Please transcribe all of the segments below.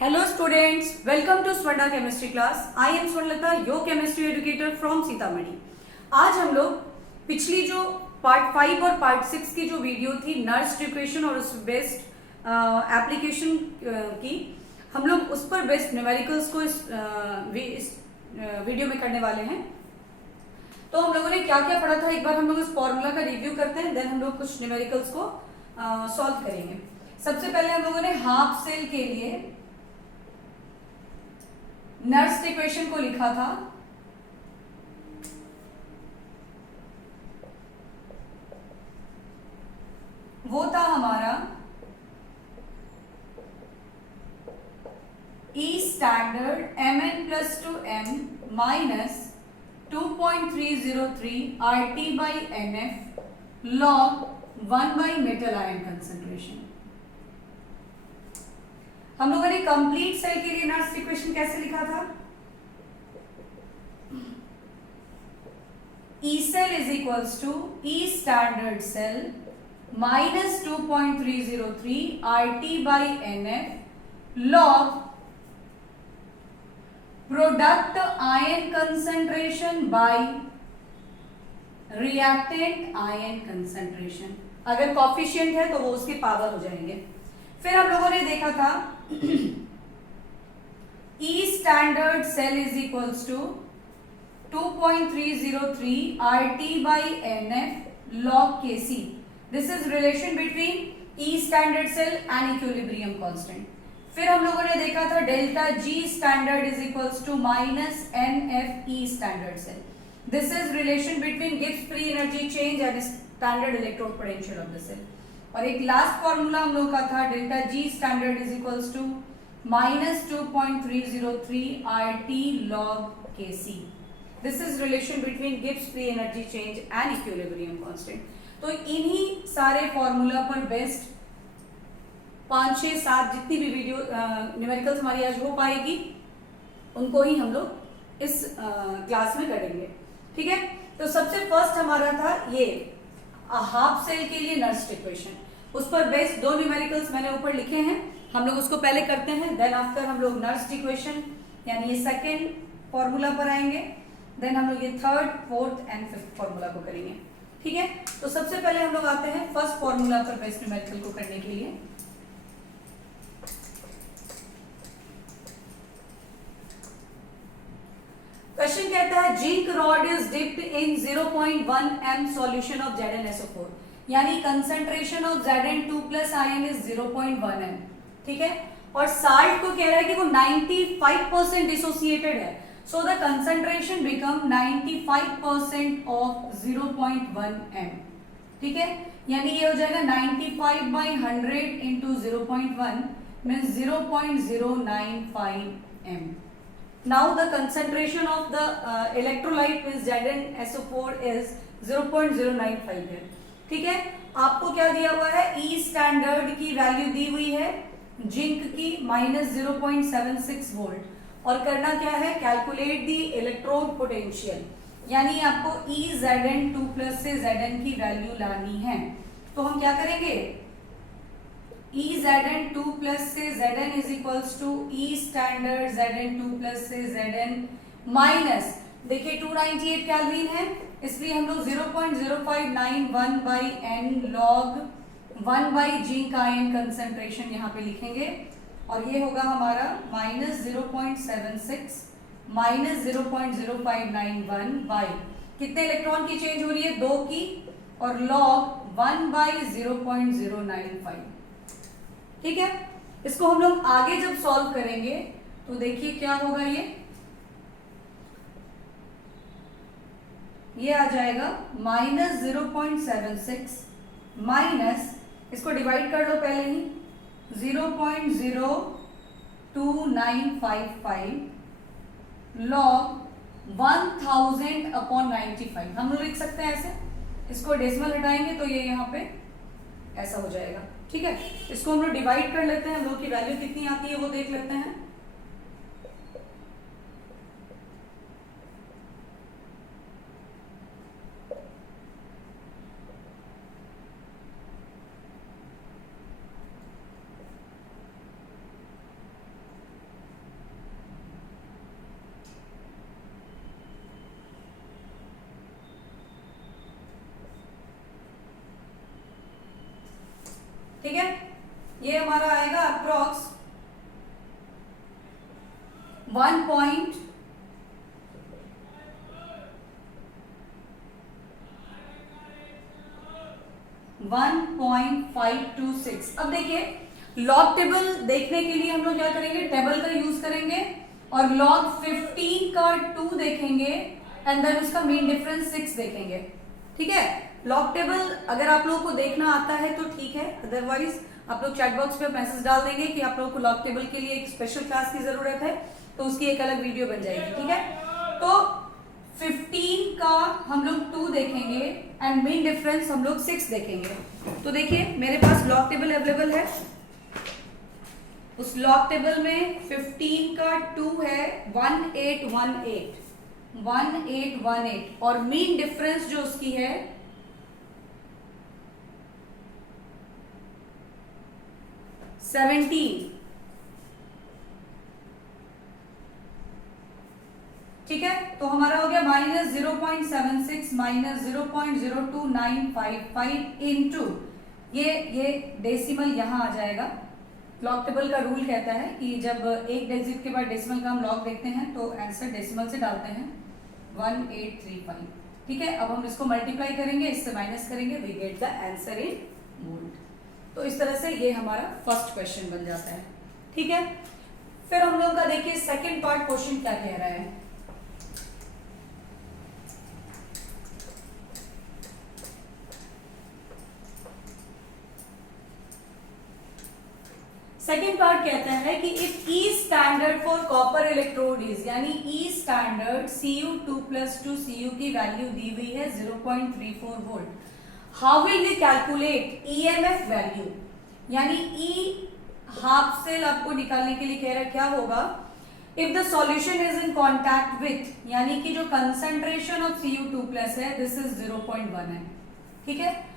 Hello students, welcome to Swarna Chemistry class. I am Swarnalata, your chemistry educator from Sitamarhi. आज हम लोग पिछली जो पार्ट 5 और पार्ट 6 की जो वीडियो थी नर्स डिप्रेशन और उस बेस्ड एप्लीकेशन की, हम लोग उस पर बेस्ड न्यूमेरिकल्स को इस वीडियो में करने वाले हैं. तो हम लोगों ने क्या क्या पढ़ा था एक बार हम लोग इस फॉर्मूला का रिव्यू करते हैं, देन हम लोग कुछ न्यूमेरिकल्स को सॉल्व करेंगे. सबसे पहले हम लोगों ने हाफ सेल के लिए नर्स इक्वेशन को लिखा था. वो था हमारा E standard mn plus two m minus 2.303 RT by NF log 1 by metal ion concentration. हम लोगों ने कंप्लीट सेल के लिए नर्स इक्वेशन कैसे लिखा था? E cell is equals to E standard cell minus 2.303 RT by NF log product ion concentration by reactant ion concentration. अगर coefficient है तो वो उसके पावर हो जाएंगे. फिर हम लोगों ने देखा था E standard cell is equals to 2.303 RT by NF log Kc. This is relation between E standard cell and equilibrium constant. फिर हम लोगों ने देखा था delta G standard is equals to minus NF E standard cell. This is relation between Gibbs free energy change and standard electrode potential of the cell. और एक last formula हम लोग का था delta G standard is equals to minus 2.303 RT log Kc. This is relation between Gibbs free energy change and equilibrium constant. तो इन्हीं सारे formula पर बेस्ड 5, 6, 7 जितनी भी वीडियो न्यूमेरिकल्स हमारी आज हो पाएगी उनको ही हम लोग इस क्लास में करेंगे. ठीक है. तो सबसे फर्स्ट हमारा था ये हाफ सेल के लिए नर्स इक्वेशन. उस पर बेस्ड 2 न्यूमेरिकल्स मैंने ऊपर लिखे हैं, हम लोग उसको पहले करते हैं. देन आफ्टर हम लोग नर्स इक्वेशन यानी ये सेकेंड फॉर्मूला पर आएंगे. देन हम लोग ये third, fourth and fifth formula को करेंगे. ठीक है. तो सबसे पहले हम लोग आते हैं फर्स्ट फॉर्मूला पर बेस्ड न्यूमेरिकल को करने के लिए. क्वेश्चन कहता है zinc rod is dipped in 0.1 m solution of ZnSO4. यानी concentration of Zn2 plus ion is 0.1 m. ठीक है. और साल्ट को कह रहा है कि वो 95% डिसोसिएटेड है. So the concentration become 95% of 0.1 m. ठीक है. यानी ये हो जाएगा 95 by 100 into 0.1 means 0.095 m. Now the concentration of the electrolyte with ZnSO4 is 0.095 है. ठीक है. आपको क्या दिया हुआ है? E स्टैंडर्ड की वैल्यू दी हुई है जिंक की माइनस 0.76 वोल्ट. और करना क्या है? Calculate the electrode potential. यानी आपको E Zn2 प्लस से Zn की वैल्यू लानी है. तो हम क्या करेंगे? E Zn2 प्लस से Zn is equals to E standard Zn2 plus से Zn माइनस, देखिए 298 कैलोरी है इसलिए हम लोग 0.0591 by n log 1 by zinc ion concentration यहाँ पे लिखेंगे. और ये होगा हमारा माइनस 0.76 माइनस 0.0591 बाई कितने इलेक्ट्रॉन की चेंज हो रही है? 2 की. और log 1 बाई 0.095. ठीक है. इसको हम लोग आगे जब सॉल्व करेंगे तो देखिए क्या होगा. ये आ जाएगा माइनस 0.76 माइनस, इसको डिवाइड कर लो पहले ही, 0.02955 log 1000 अपॉन 95. हम लोग लिख सकते हैं ऐसे. इसको डेसिमल हटाएंगे तो ये यहाँ पे ऐसा हो जाएगा. ठीक है. इसको हम लोग डिवाइड कर लेते हैं. हम लोग की वैल्यू कितनी आती है वो देख लेते हैं. ये हमारा आएगा अप्रॉक्स 1.526। अब देखिए लॉग टेबल देखने के लिए हम लोग क्या करेंगे, टेबल का यूज करेंगे और लॉग 15 का 2 देखेंगे एंड देन उसका मीन डिफरेंस 6 देखेंगे। ठीक है, लॉग टेबल अगर आप लोगों को देखना आता है तो ठीक है, अदरवाइज आप लोग चैट बॉक्स पे मैसेज डाल देंगे कि आप लोगों को लॉग टेबल के लिए एक स्पेशल क्लास की जरूरत है, तो उसकी एक अलग वीडियो बन जाएगी। ठीक है, तो 15 का हम लोग 2 देखेंगे एंड मीन डिफरेंस हम लोग 6 देखेंगे। तो देखिए मेरे पास लॉग टेबल अवेलेबल है, उस लॉग टेबल में 15 का 2 है 1818 और मीन डिफरेंस जो उसकी है 17। ठीक है, तो हमारा हो गया -0.76 -0.02955 इंटू ये डेसिमल यहां आ जाएगा। लॉग टेबल का रूल कहता है कि जब एक डिजिट के बाद डेसिमल का हम लॉग देखते हैं तो आंसर डेसिमल से डालते हैं 1835। ठीक है, अब हम इसको मल्टीप्लाई करेंगे, इससे माइनस करेंगे, we get the answer in volt. तो इस तरह से ये हमारा फर्स्ट क्वेश्चन बन जाता है। ठीक है, फिर हम लोग का देखिए सेकंड पार्ट क्वेश्चन क्या कह रहा है। सेकेंड पार्ट कहता है कि if E standard for copper electrode is, यानी ई स्टैंडर्ड Cu2+2 Cu की वैल्यू दी हुई है 0.34 volt, how will we calculate EMF value. यानी ई हाफ सेल आपको निकालने के लिए कह रहा है क्या होगा, if the solution is in contact with, यानी कि जो कंसंट्रेशन ऑफ Cu2+ है दिस इज 0.1 है। ठीक है,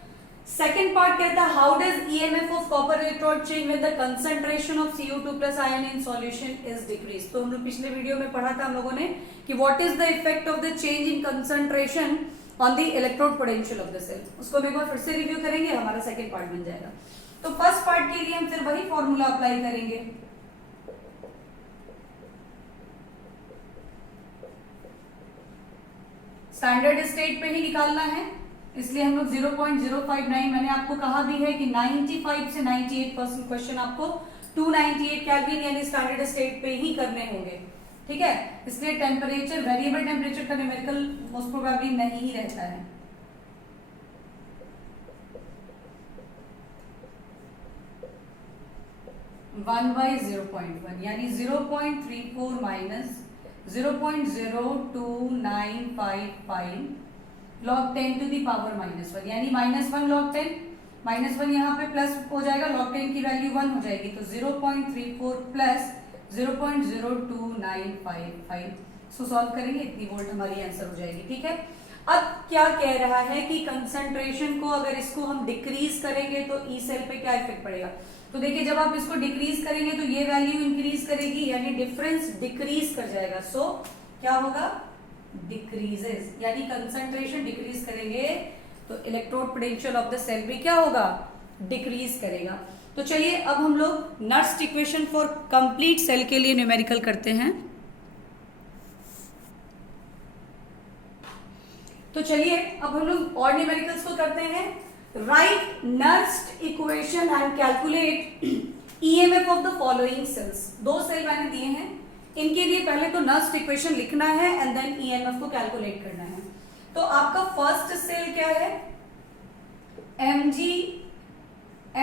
सेकेंड पार्ट कहता है how does EMF of copper electrode change when the concentration of Cu2+ ion in solution is decrease. तो हम लोग पिछले वीडियो में पढ़ा था हम लोगों ने कि what is the effect of the change in concentration on the electrode potential of the cell. उसको हम एक बार फिर से रिव्यू करेंगे, हमारा सेकेंड पार्ट बन जाएगा। तो फर्स्ट पार्ट के लिए हम फिर वही फॉर्मूला अप्लाई करेंगे। स्टैंडर्ड स्टेट पे ही निकालना है, इसलिए हम लोग 0.059, मैंने आपको कहा भी है कि 95 से 98% क्वेश्चन आपको 298 केल्विन यानी स्टैंडर्ड स्टेट पे ही करने होंगे। ठीक है, इसलिए टेम्परेचर, वेरिएबल टेम्परेचर का न्यूमेरिकल मोस्ट प्रोबेबली नहीं ही रहता है। वन बाई 0.1 यानी 0.34 minus 0.0295 log 10 to the power -1 यानी -1 log 10, -1 यहाँ पे प्लस हो जाएगा, log 10 की वैल्यू 1 हो जाएगी, तो 0.34 प्लस 0.0295। सो सॉल्व करेंगे, इतनी वोल्ट हमारी आंसर हो जाएगी। ठीक है, अब क्या कह रहा है कि कंसंट्रेशन को अगर इसको हम डिक्रीज करेंगे तो ई सेल पे क्या इफेक्ट पड़ेगा। तो देखिए जब आप इसको डिक्रीज करेंगे तो ये वैल्यू इंक्रीज करेगी, यानी डिफरेंस डिक्रीज कर जाएगा। सो क्या होगा, डिक्रीजेस, यानी कंसंट्रेशन डिक्रीज करेंगे तो electrode potential of the cell भी क्या होगा, डिक्रीज करेगा। तो चलिए अब हम लोग Nernst equation for complete cell के लिए न्यूमेरिकल करते हैं। तो चलिए अब हम लोग और न्यूमेरिकल्स को करते हैं। Right Nernst equation and calculate EMF of the following sales. दो सेल मैंने दिए हैं, इनके लिए पहले तो नर्स्ट इक्वेशन लिखना है एंड देन ईएमएफ को कैलकुलेट करना है। तो आपका फर्स्ट सेल क्या है,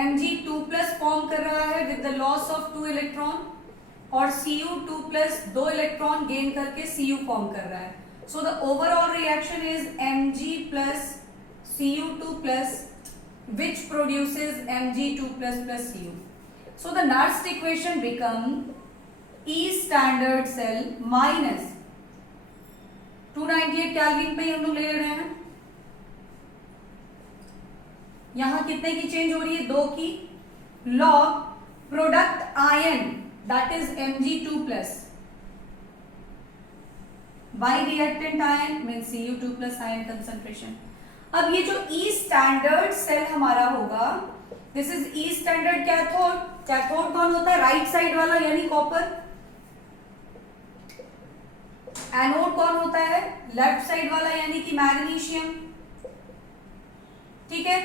Mg2+ फॉर्म कर रहा है with the loss of 2 electron, और Cu2+ 2 इलेक्ट्रॉन गेन करके Cu फॉर्म कर रहा है। So the overall reaction is Mg plus Cu2+ which produces Mg2+ plus Cu. So the Nernst equation become E standard cell minus 298 kelvin पे हम लोग ले रहे हैं। यहां कितने की चेंज हो रही है, 2 की, log product ion that is Mg2+ by reactant ion mean Cu2+ ion concentration. अब ये जो ई स्टैंडर्ड सेल हमारा होगा this is E standard cathode. Cathode कौन होता है? राइट साइड वाला यानी कॉपर। एनोड कौन होता है? लेफ्ट साइड वाला यानी कि मैग्नीशियम। ठीक है,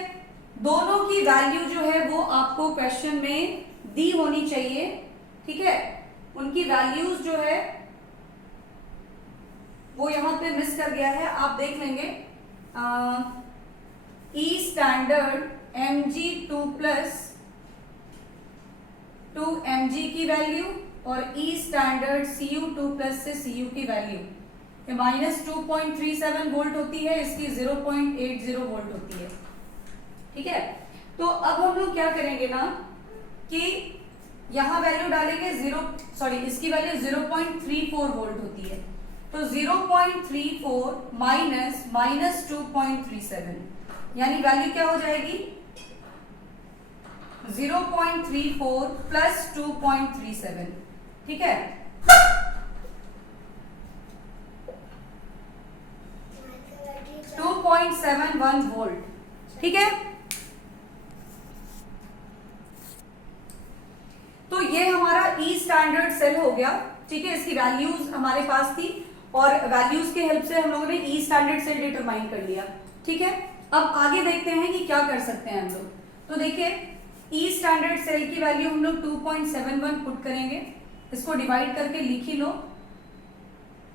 दोनों की वैल्यू जो है वो आपको क्वेश्चन में दी होनी चाहिए। ठीक है, उनकी वैल्यूज जो है वो यहां पे मिस कर गया है, आप देख लेंगे। ई स्टैंडर्ड Mg2 प्लस 2 Mg की वैल्यू और ई स्टैंडर्ड Cu2 प्लस से Cu की वैल्यू ये -2.37 वोल्ट होती है, इसकी 0.80 वोल्ट होती है। ठीक है, तो अब हम लोग क्या करेंगे ना कि यहां वैल्यू डालेंगे इसकी वैल्यू 0.34 वोल्ट होती है, तो 0.34 माइनस 2.37 यानी वैल्यू क्या हो जाएगी? 0.34 प्लस 2.37। ठीक है, 2.71 वोल्ट। ठीक है, तो ये हमारा ई स्टैंडर्ड सेल हो गया। ठीक है, इसकी वैल्यूज हमारे पास थी और वैल्यूज के हेल्प से हम लोगों ने ई स्टैंडर्ड सेल डिटरमाइन कर लिया। ठीक है, अब आगे देखते हैं कि क्या कर सकते हैं हम लोग। तो देखिए, ई स्टैंडर्ड सेल की वैल्यू हम लोग 2.71 पुट करेंगे, इसको डिवाइड करके लिख ही लो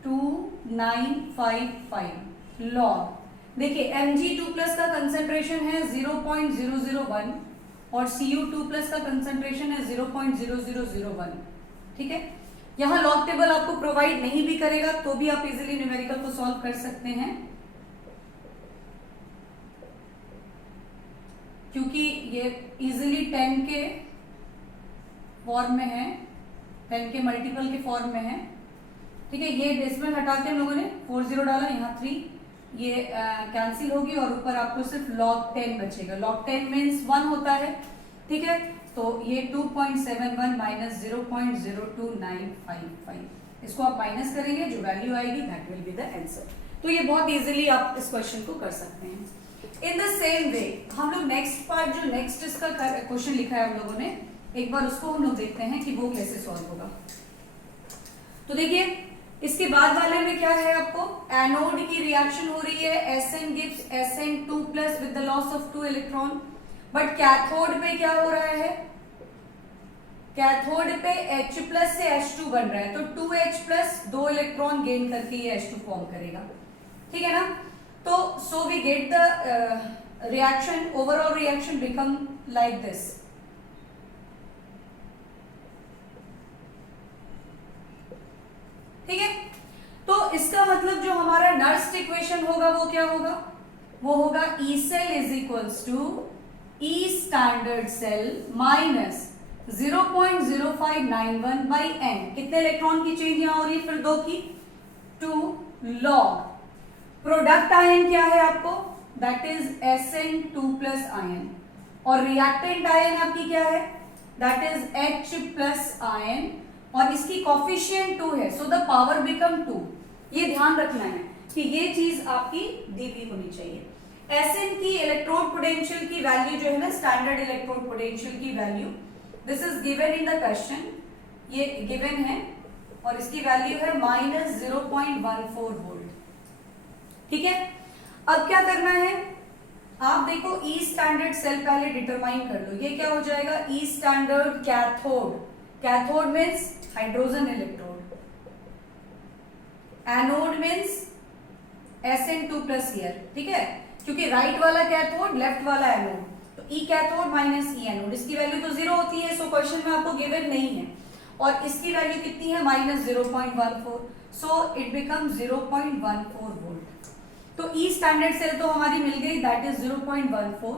2955 लॉग। देखिए Mg2 प्लस का कंसेंट्रेशन है 0.001 और Cu2 प्लस का कंसेंट्रेशन है 0.0001। ठीक है, यहां लॉग टेबल आपको प्रोवाइड नहीं भी करेगा तो भी आप इजीली न्यूमेरिकल को सॉल्व कर सकते हैं, क्योंकि ये इजीली 10 के फॉर्म में है, 10 के मल्टीपल के फॉर्म में है। ठीक है, ये डेसिमल हटा के हम लोगों ने 40 डाला, यहाँ 3 ये कैंसिल होगी और ऊपर आपको सिर्फ log 10 बचेगा। log 10 मीन्स 1 होता है। ठीक है, तो ये 2.71 माइनस 0.02955, इसको आप माइनस करेंगे, जो वैल्यू आएगी that will be the answer. तो ये बहुत इजीली आप इस क्वेश्चन को कर सकते हैं। इन द सेम वे हम लोग नेक्स्ट पार्ट जो नेक्स्ट इसका क्वेश्चन लिखा है हम लोगों ने, एक बार उसको हम लोग देखते हैं कि वो कैसे सॉल्व होगा। तो देखिए, इसके बाद वाले में क्या है, आपको एनोड की रिएक्शन हो रही है, Sn gives Sn2 plus with the loss of 2 electron. But cathode पे क्या हो रहा है? कैथोड पे H प्लस से H2 बन रहा है, तो 2H प्लस 2 इलेक्ट्रॉन गेन करके ये H2 फॉर्म करेगा। ठीक है ना, तो so we get the reaction, overall reaction become like this. ठीक है, तो इसका मतलब जो हमारा नर्स्ट इक्वेशन होगा वो क्या होगा? वो होगा E cell is equals to E standard cell minus 0.0591 by N. कितने इलेक्ट्रॉन की चेंज यहां हो रही है? फिर 2 की 2 लॉग प्रोडक्ट आयन क्या है आपको? That is Sn2 plus ion, और रिएक्टेंट आयन आपकी क्या है? That is H plus ion, और इसकी कॉफिशिएंट 2 है, सो द पावर बिकम 2। ये ध्यान रखना है कि ये चीज आपकी दी हुई होनी चाहिए। Sn की इलेक्ट्रोड पोटेंशियल की वैल्यू जो है ना, स्टैंडर्ड इलेक्ट्रोड पोटेंशियल की value, this is given in the question, ये गिवन है, और इसकी वैल्यू है माइनस 0.14 वोल्ट। ठीक है, अब क्या करना है, आप देखो ई स्टैंडर्ड सेल पहले डिटरमाइन कर लो। ये क्या हो जाएगा? E standard cathode, cathode means hydrogen electrode, anode means Sn2 plus ईयर। ठीक है, क्योंकि राइट वाला कैथोड, लेफ्ट वाला एनोड, तो ई कैथोड माइनस ई एनोड, इसकी वैल्यू तो 0 होती है, सो क्वेश्चन में आपको गिवन नहीं है, और इसकी वैल्यू कितनी है? Minus 0.14, so it become 0.14 volt. तो ई स्टैंडर्ड सेल तो हमारी मिल गई, that is 0.14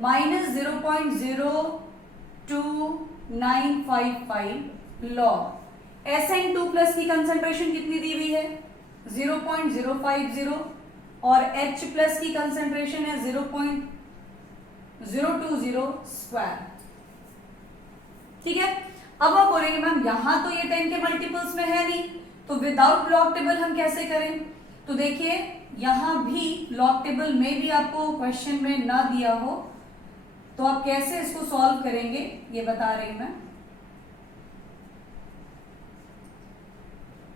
minus 0.02955 log Sn2 plus की कंसेंट्रेशन कितनी दी हुई है? 0.050, और H प्लस की कंसेंट्रेशन है 0.020 स्क्वायर। ठीक है, अब आप बोलेंगे मैम यहां तो ये 10 के मल्टीपल्स में है नहीं, तो विदाउट लॉग टेबल हम कैसे करें? तो देखिए, यहां भी लॉग टेबल में भी आपको क्वेश्चन में ना दिया हो तो आप कैसे इसको सॉल्व करेंगे ये बता रही हूं मैं।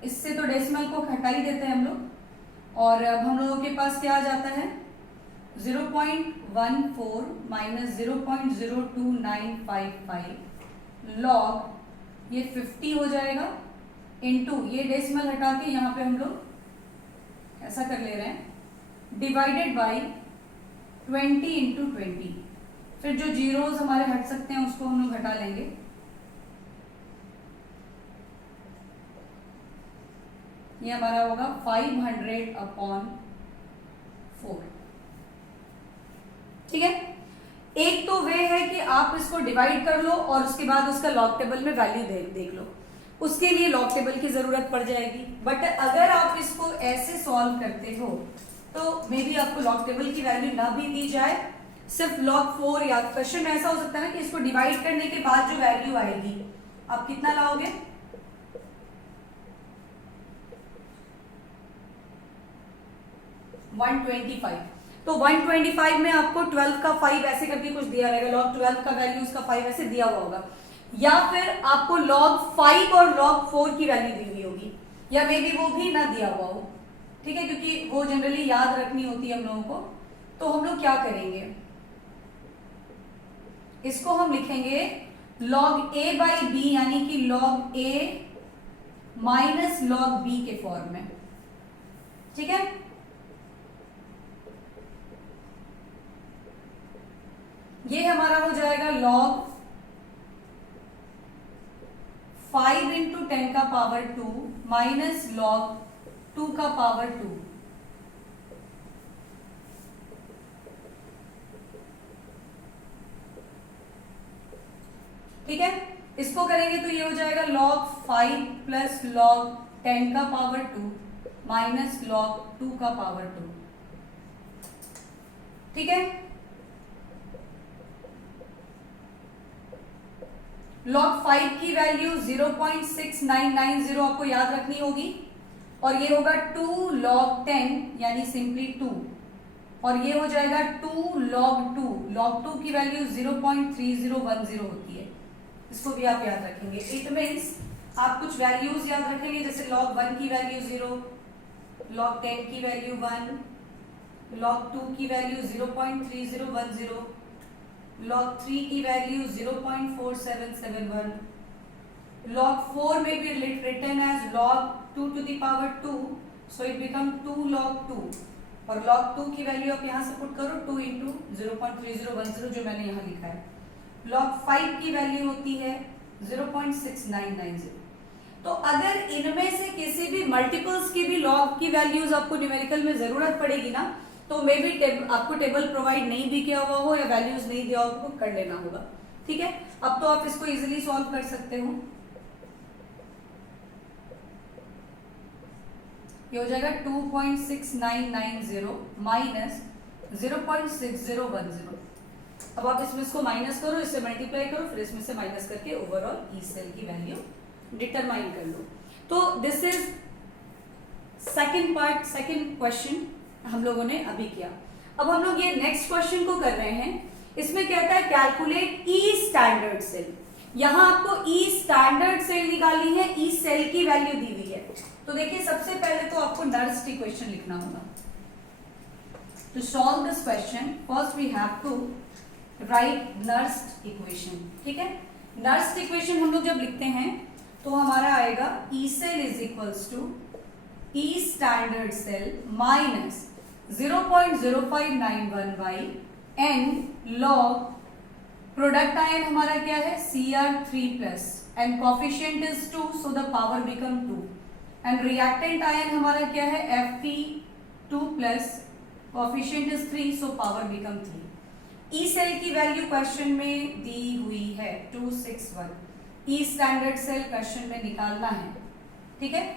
इससे तो डेसिमल को हटा ही देते हैं हम लोग, और अब हम लोगों के पास क्या आ जाता है 0.14 माइनस 0.02955 लॉग ये 50 हो जाएगा इनटू ये डेसिमल हटा के यहाँ पे हम लोग ऐसा कर ले रहे हैं डिवाइडेड बाय 20 इंटू 20। फिर जो जीरोस हमारे हट सकते हैं उसको हम लोग हटा लेंगे। ये हमारा होगा 500/4। ठीक है, एक तो वे है कि आप इसको डिवाइड कर लो और उसके बाद उसका लॉग टेबल में वैल्यू देख लो, उसके लिए लॉग टेबल की जरूरत पड़ जाएगी। बट अगर आप इसको ऐसे सॉल्व करते हो तो मे बी आपको लॉग टेबल की वैल्यू ना भी दी जाए, सिर्फ log 4 या क्वेश्चन में ऐसा हो सकता है ना कि इसको डिवाइड करने के बाद जो वैल्यू आएगी आप कितना लाओगे 125। तो 125 में आपको 12 का 5 ऐसे करके कुछ दिया रहेगा, log 12 का वैल्यू उसका 5 ऐसे दिया हुआ होगा, या फिर आपको log 5 और log 4 की वैल्यू दी हुई होगी, या मे बी वो भी ना दिया हुआ हो। ठीक है, क्योंकि वो जनरली याद रखनी होती है हम लोगों को। तो हम लोग क्या करेंगे, इसको हम लिखेंगे log a बाई बी, यानी कि log a minus log b के फॉर्म में। ठीक है, ये हमारा हो जाएगा log 5 इंटू 10 का पावर 2 माइनस log 2 का पावर 2। ठीक है, इसको करेंगे तो ये हो जाएगा log 5 प्लस log 10 का पावर 2 माइनस log 2 का पावर 2। ठीक है, log 5 की वैल्यू 0.6990 आपको याद रखनी होगी, और ये होगा 2 log 10 यानी सिंपली 2, और ये हो जाएगा 2 log 2। log 2 की वैल्यू 0.3010 होती है, इसको भी आप याद रखेंगे। इट मीन्स आप कुछ वैल्यूज याद रखेंगे, जैसे log 1 की वैल्यू 0, log 10 की वैल्यू 1, log 2 की वैल्यू 0.3010, log 3 की वैल्यू 0.4771, log 4 में भी written as log 2 to the power 2, so it become 2 log 2, और log 2 की वैल्यू आप यहाँ से पुट करो 2 इंटू 0.3010 जो मैंने यहाँ लिखा है। log 5 की वैल्यू होती है 0.6990। तो अगर इनमें से किसी भी मल्टीपल्स की भी log की वैल्यूज आपको न्यूमेरिकल में जरूरत पड़ेगी ना, तो मे बी आपको टेबल प्रोवाइड नहीं भी किया हुआ हो या वैल्यूज नहीं दिया हो, तो कर लेना होगा। ठीक है, अब तो आप इसको इजीली सॉल्व कर सकते हो। ये हो जाएगा 2.6990 माइनस 0.6010। अब आप इसमें इसको माइनस करो, इससे मल्टीप्लाई करो, फिर इसमें से माइनस करके ओवरऑल ई सेल की वैल्यू डिटरमाइन कर लो। तो this is second part, second question हम लोगों ने अभी किया। अब हम लोग ये नेक्स्ट क्वेश्चन को कर रहे हैं। इसमें कहता है कैलकुलेट ई स्टैंडर्ड सेल। यहां आपको ई स्टैंडर्ड सेल निकालनी है, ई सेल की वैल्यू दी हुई है। तो देखिए सबसे पहले तो आपको नर्स्ट इक्वेशन लिखना होगा। To solve this question first we have to write Nernst equation. ठीक है, नर्स्ट इक्वेशन हम लोग जब लिखते हैं तो हमारा आएगा E cell is equals to E standard cell minus 0.0591 by N log product ion हमारा क्या है Cr3 plus and coefficient is 2 so the power become 2 and reactant ion हमारा क्या है Fe2 plus coefficient is 3 so power become 3। E cell की value question में दी हुई है 261। ई स्टैंडर्ड सेल क्वेश्चन में निकालना है। ठीक है,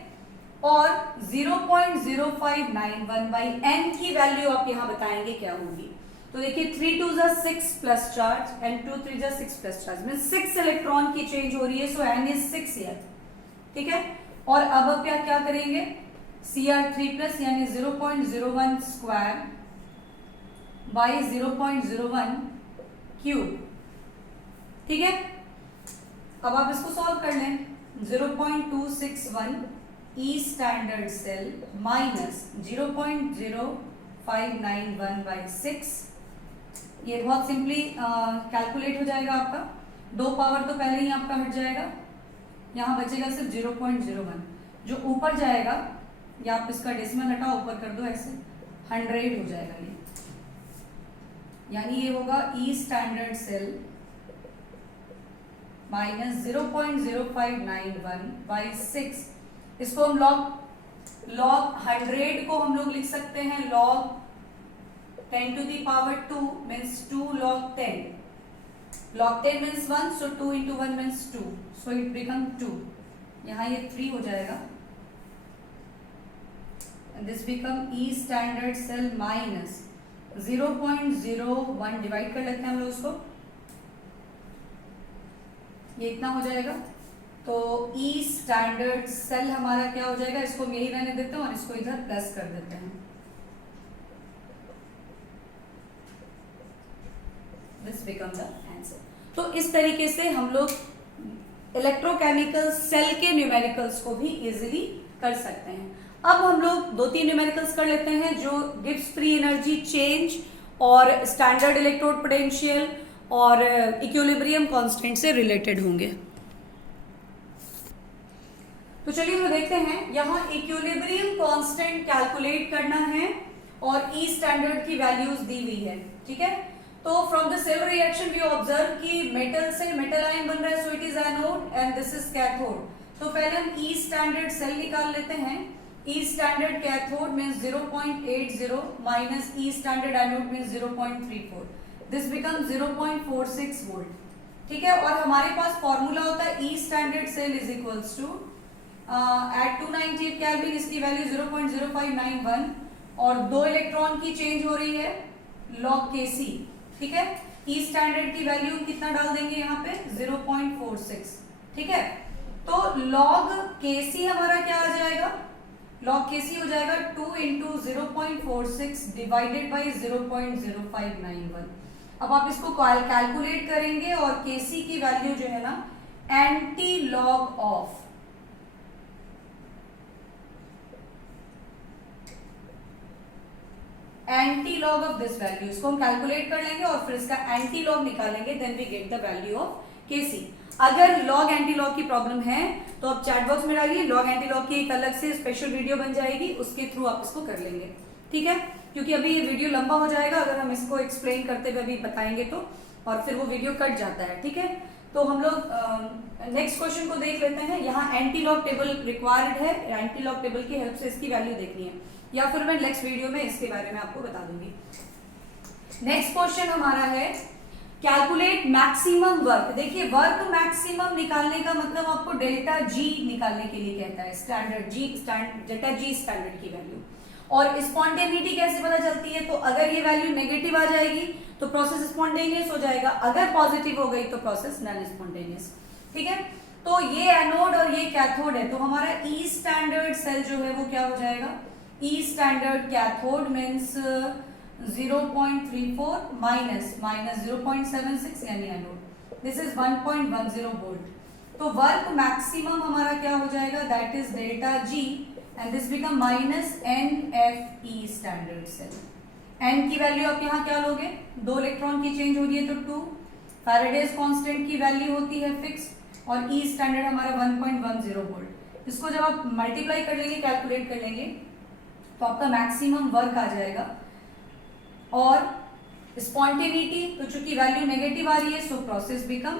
और 0.0591 बाई एन की वैल्यू आप यहां बताएंगे क्या होगी। तो देखिए 3 2 6 plus charge and 2 3 6 plus charge में 6 इलेक्ट्रॉन की चेंज हो रही है, सो एन इज 6 हियर। ठीक है, और अब आप क्या करेंगे Cr3 प्लस यानी 0.01 स्क्वायर बाई 0.01 क्यूब। ठीक है, अब आप इसको सॉल्व कर लें। 0.261 ई स्टैंडर्ड सेल माइनस 0.0591/6, ये बहुत सिंपली कैलकुलेट हो जाएगा आपका। 2 पावर तो पहले ही आपका हट जाएगा, यहाँ बचेगा सिर्फ 0.01। जो ऊपर जाएगा या आप इसका डेसिमल हटाओ, ऊपर कर दो ऐसे, 100 हो जाएगा ये, यानी ये होगा ई स्टैंडर्ड सेल माइनस 0.0591/6। इसको हम लॉग 100 को हम लोग लिख सकते हैं log 10 to the power 2 means 2 log 10. Log 10 means 1, so 2 into 1 means 2, so it become 2. यहाँ ये 3 हो जाएगा, and this become E standard cell minus 0.01, divide कर लेते हैं हम लोग उसको, ये इतना हो जाएगा। तो E स्टैंडर्ड सेल हमारा क्या हो जाएगा, इसको यही रहने देते हैं और इसको इधर प्लस कर देते हैं। This become the answer. तो इस तरीके से हम लोग इलेक्ट्रोकेमिकल सेल के न्यूमेरिकल्स को भी इजीली कर सकते हैं। अब हम लोग 2-3 न्यूमेरिकल्स कर लेते हैं जो गिब्स फ्री एनर्जी चेंज और स्टैंडर्ड इलेक्ट्रोड पोटेंशियल और इक्विलिब्रियम कांस्टेंट से रिलेटेड होंगे। तो चलिए तो देखते हैं, यहाँ इक्विलिब्रियम कांस्टेंट कैलकुलेट करना है और ई स्टैंडर्ड की वैल्यूज दी हुई है। ठीक है, तो from the cell reaction we observe कि मेटल से मेटल आयन बन रहा है, so it is anode and this is cathode. तो पहले हम ई स्टैंडर्ड सेल निकाल लेते हैं। E standard cathode means 0.80 minus E standard anode means 0.34, this become 0.46 volt. ठीक है, और हमारे पास फॉर्मूला होता है E standard cell is equals to at 298 kelvin, इसकी वैल्यू 0.0591 और 2 इलेक्ट्रॉन की चेंज हो रही है log Kc। ठीक है, ई स्टैंडर्ड की वैल्यू कितना डाल देंगे यहाँ पे 0.46। ठीक है, तो log Kc हमारा क्या आ जाएगा, log Kc हो जाएगा 2 into 0.46 डिवाइडेड बाई 0.0591। अब आप इसको कैलकुलेट करेंगे और Kc की वैल्यू जो है ना anti log of this value, इसको हम कैलकुलेट कर लेंगे और फिर इसका एंटी लॉग निकालेंगे, then we get the value of Kc। अगर लॉग एंटी लॉग की प्रॉब्लम है तो आप चैट बॉक्स में डालिए, लॉग एंटी लॉग की एक अलग से स्पेशल वीडियो बन जाएगी, उसके थ्रू आप इसको कर लेंगे। ठीक है, क्योंकि अभी ये वीडियो लंबा हो जाएगा अगर हम इसको एक्सप्लेन करते हुए अभी बताएंगे तो, और फिर वो वीडियो कट जाता है। ठीक है, तो हम लोग नेक्स्ट क्वेश्चन को देख लेते हैं। यहाँ एंटी लॉग टेबल रिक्वायर्ड है, एंटी लॉग टेबल की हेल्प से इसकी वैल्यू देखनी है, या फिर मैं नेक्स्ट वीडियो में इसके बारे में आपको बता दूंगी। नेक्स्ट क्वेश्चन हमारा है कैलकुलेट मैक्सिमम वर्क। देखिए, वर्क मैक्सिमम निकालने का मतलब आपको डेल्टा जी निकालने के लिए कहता है, स्टैंडर्ड जी डेल्टा जी स्टैंडर्ड की वैल्यू। और स्पॉन्टेनिटी कैसे पता चलती है, तो अगर ये वैल्यू नेगेटिव आ जाएगी तो प्रोसेस स्पॉन्टेनियस हो जाएगा, अगर पॉजिटिव हो गई तो प्रोसेस नॉन स्पॉन्टेनियस। ठीक है, तो ये एनोड और ये कैथोड है, तो हमारा ई स्टैंडर्ड सेल जो है वो क्या हो जाएगा, E standard cathode means 0.34 minus 0.76 यानी एनोड, दिस इज 1.10 वोल्ट। तो वर्क मैक्सिमम हमारा क्या हो जाएगा, that is delta G and this become minus NFE standard cell. N की वैल्यू आप यहाँ क्या लोगे, 2 इलेक्ट्रॉन की चेंज हो रही है तो 2, फैराडेज कांस्टेंट की वैल्यू होती है फिक्स और ई स्टैंडर्ड हमारा 1.10 वोल्ट। इसको जब आप मल्टीप्लाई कर लेंगे, कैलकुलेट कर लेंगे तो आपका मैक्सिमम वर्क आ जाएगा। और स्पॉन्टेनिटी, तो चूंकि वैल्यू नेगेटिव आ रही है सो प्रोसेस बिकम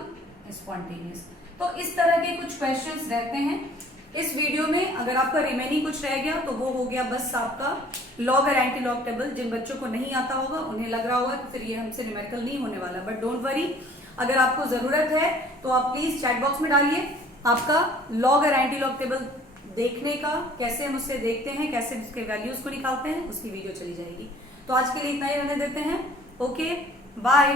स्पॉन्टेनियस। तो इस तरह के कुछ क्वेश्चंस रहते हैं इस वीडियो में। अगर आपका रिमेनिंग कुछ रह गया तो वो हो गया बस आपका लॉग और एंटी लॉग टेबल। जिन बच्चों को नहीं आता होगा उन्हें लग रहा होगा कि फिर ये हमसे न्यूमेरिकल नहीं होने वाला, बट डोंट वरी, अगर आपको जरूरत है तो आप प्लीज चैट बॉक्स में डालिए आपका लॉग और एंटी लॉग टेबल देखने का, कैसे हम उससे देखते हैं, कैसे उसके वैल्यूज को निकालते हैं, उसकी वीडियो चली जाएगी। तो आज के लिए इतना ही रहने देते हैं। Okay, bye.